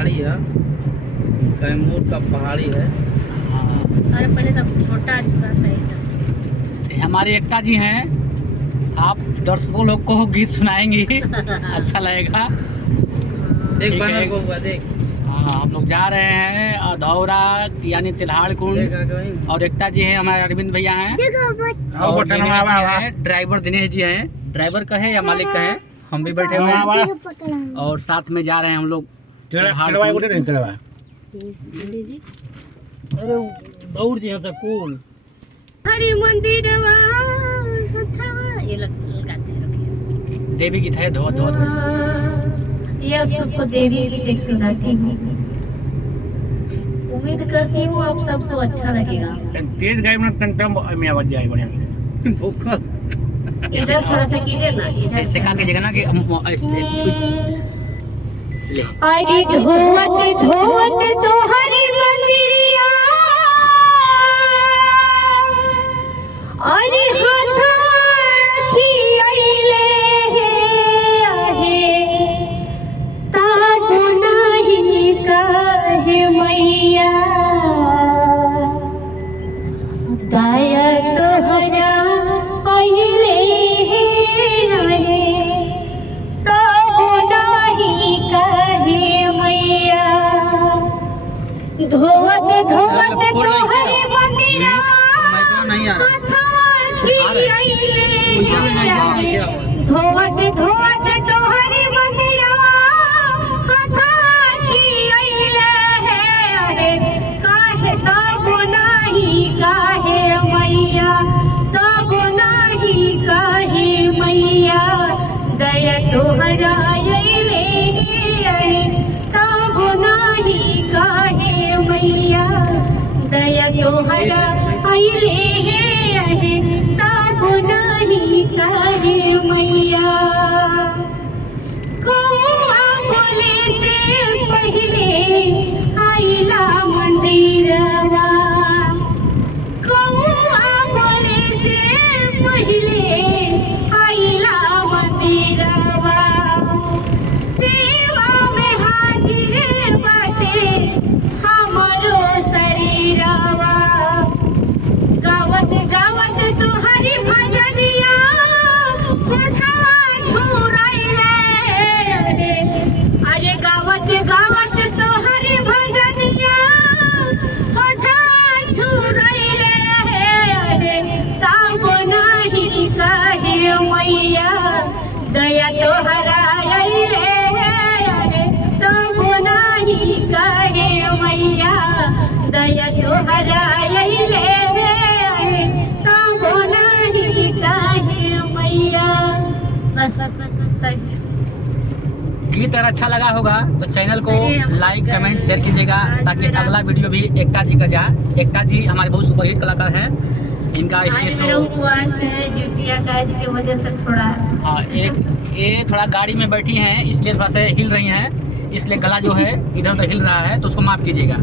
पहाड़ी है, कैमूर का पहाड़ी है। अरे पहले तब छोटा था एकदम। हमारे एकता जी हैं, आप दर्शकों लोग को गीत सुनाएंगी अच्छा लगेगा। देख बानर को हुआ, देख। हाँ, हम लोग जा रहे हैं अधौरा यानी तिल्हाड़ कुंड। और एकता जी हैं, हमारे अरविंद भैया हैं, और दिनेश जी हैं, ड्राइवर दिनेश जी हैं। ड्राइवर का है या मालिक का है, हम भी बैठे हुए हैं। और साथ में जा रहे हैं हम लोग तिल्हाड़ कुंड। अरे दौड़ जी तक कूल हरि मंदिर ये लगाते हैं। देवी गीत है, धो धो धो। ये आप सबको देवी गीत एक सुनाती हूँ। उम्मीद करती हूँ आप सबको अच्छा लगेगा। तेज गाय में कंटम में आवाज जाए बढ़िया से। इधर थोड़ा सा कीजिए ना, इधर से कहा कीजिएगा ना कि अरे धोवत धोवत तो हरि मंदिरिया, अरे हाथी आइले आहे, तागो नहीं काहे मैया, दया तोहरा आइले आहे, तागो नहीं काहे मैया, धोवत धोवत तोहरे मंदिरा नहीं आ रहा। धोवत धोवत तोहरे मंदिरा हाथी आइले है, अरे काहे तागो नाही काहे मैया, तागो नाही काहे मैया, दया तोहरा आइले है, तागो नाही काहे मैया, दया तोहरा आइले है, तागो नाही काहे मैया। कौआ बोले से पहिले आइला मंदिरवा, कौआ बोले से पहिले आइला मंदिरवा, सेवा में हाजिर बाटे हमारो शरीरवा, गावत गावत तोहरी भजनिया होठवा झुराइले, अरे गावत गावत तोहरी भजनिया होठवा झुराइले, अरे तागो नाही काहे मैया, दया तोहरा आइले, अरे तागो नाही काहे मैया, दया तोहरा आइले, तागो नाही काहे मैया। बस सही। गीत अगर अच्छा लगा होगा तो चैनल को लाइक कमेंट शेयर कीजिएगा, ताकि अगला वीडियो भी एकता जी का जाए। एकता जी हमारे बहुत सुपरहिट कलाकार हैं, इनका स्टेज शो। उपवास है जुतिया का, इसके वजह से थोड़ा हाँ, ये थोड़ा गाड़ी में बैठी हैं इसलिए थोड़ा सा हिल रही हैं, इसलिए गला जो है इधर उधर हिल रहा है, तो उसको माफ कीजिएगा।